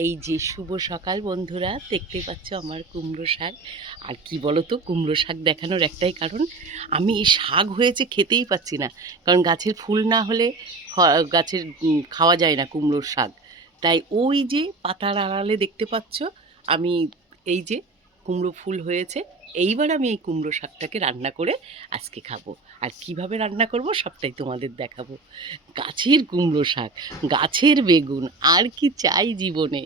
এই যে শুভ সকাল বন্ধুরা, দেখতে পাচ্ছ আমার কুমড়ো শাক। আর কি বলো তো, কুমড়ো শাক দেখানোর একটাই কারণ, আমি এই শাক হয়েছে খেতেই পাচ্ছি না। কারণ গাছের ফুল না হলে গাছের খাওয়া যায় না কুমড়োর শাক। তাই ওই যে পাতার আড়ালে দেখতে পাচ্ছ, আমি এই যে কুমড়ো ফুল হয়েছে, এইবার আমি এই কুমড়ো শাকটাকে রান্না করে আজকে খাবো। আর কিভাবে রান্না করব সবটাই তোমাদের দেখাবো। গাছের কুমড়ো শাক, গাছের বেগুন, আর কি চাই জীবনে।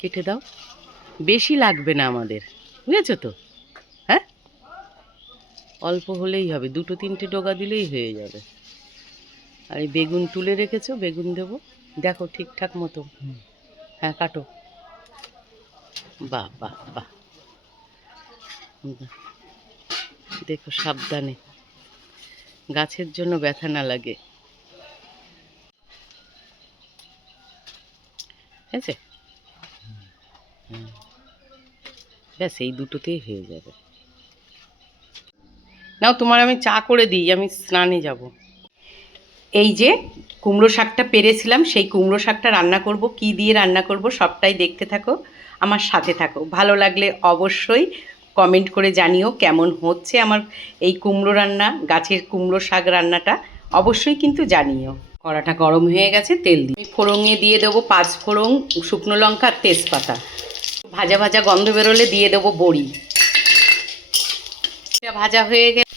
কেটে দাও, বেশি লাগবে না আমাদের, বুঝেছো তো? হ্যাঁ, অল্প হলেই হবে, দুটো তিনটে ডগা দিলেই হয়ে যাবে। আর এই বেগুন তুলে রেখেছো, বেগুন দেবো, দেখো ঠিকঠাক মতো। হ্যাঁ, কাটো। বাহ বাহ বাহ, দেখো সাবধানে, গাছের জন্য ব্যথা না লাগে। হয়েছে? ব্যাস, এই দুটোতেই হয়ে যাবে। নাও, তোমার আমি চা করে দিই, আমি স্নানে যাব। এই যে কুমড়ো শাকটা পেরেছিলাম, সেই কুমড়ো শাকটা রান্না করব। কি দিয়ে রান্না করব সবটাই দেখতে থাকো, আমার সাথে থাকো। ভালো লাগলে অবশ্যই কমেন্ট করে জানিও কেমন হচ্ছে আমার এই কুমড়ো রান্না, গাছের কুমড়ো শাক রান্নাটা অবশ্যই কিন্তু জানিও। কড়াটা গরম হয়ে গেছে, তেল দিই। ফোড়ঙে দিয়ে দেবো 5 ফোড়ন, শুকনো লঙ্কা আর তেজপাতা। ভাজা ভাজা গন্ধ বেরোলে দিয়ে দেবো বড়ি। এটা ভাজা হয়ে গেলে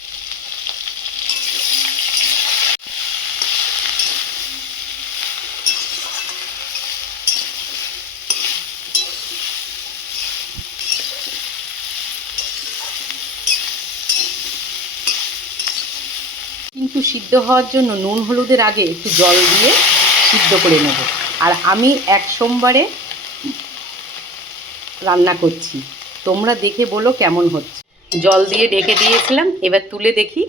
কিন্তু সিদ্ধ হওয়ার জন্য নুন হলুদের আগে একটু জল দিয়ে সিদ্ধ করে নেব। আর আমি এক সোমবারে রান্না করছি, তোমরা দেখে বলো কেমন হচ্ছে। জল দিয়ে ঢেকে দিয়েছিলাম, এবার তুলে দেখি।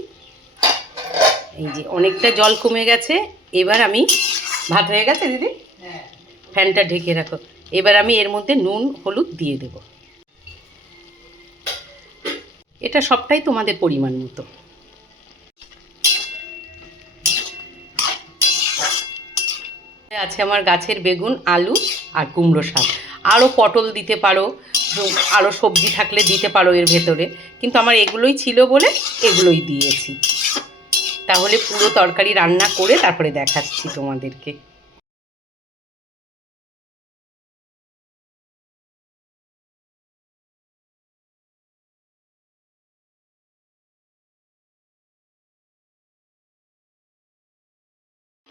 এই যে অনেকটা জল কমে গেছে। এবার আমি, ভাত হয়ে গেছে দিদি, ফ্যানটা ঢেকে রাখো। এবার আমি এর মধ্যে নুন হলুদ দিয়ে দেব। এটা সবটাই তোমাদের পরিমাণ মতো। আছে আমার গাছের বেগুন, আলু আর কুমড়ো শাক। আরও পটল দিতে পারো, আরও সবজি থাকলে দিতে পারো এর ভেতরে, কিন্তু আমার এগুলোই ছিল বলে এগুলোই দিয়েছি। তাহলে পুরো তরকারি রান্না করে তারপরে দেখাচ্ছি তোমাদেরকে।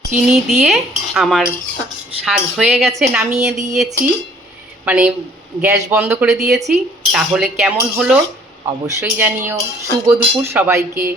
চিনি দিয়ে আমার শাক হয়ে গেছে, নামিয়ে দিয়েছি, মানে গ্যাস বন্ধ করে দিয়েছি। তাহলে কেমন হলো অবশ্যই জানিও। শুভ দুপুর সবাইকে।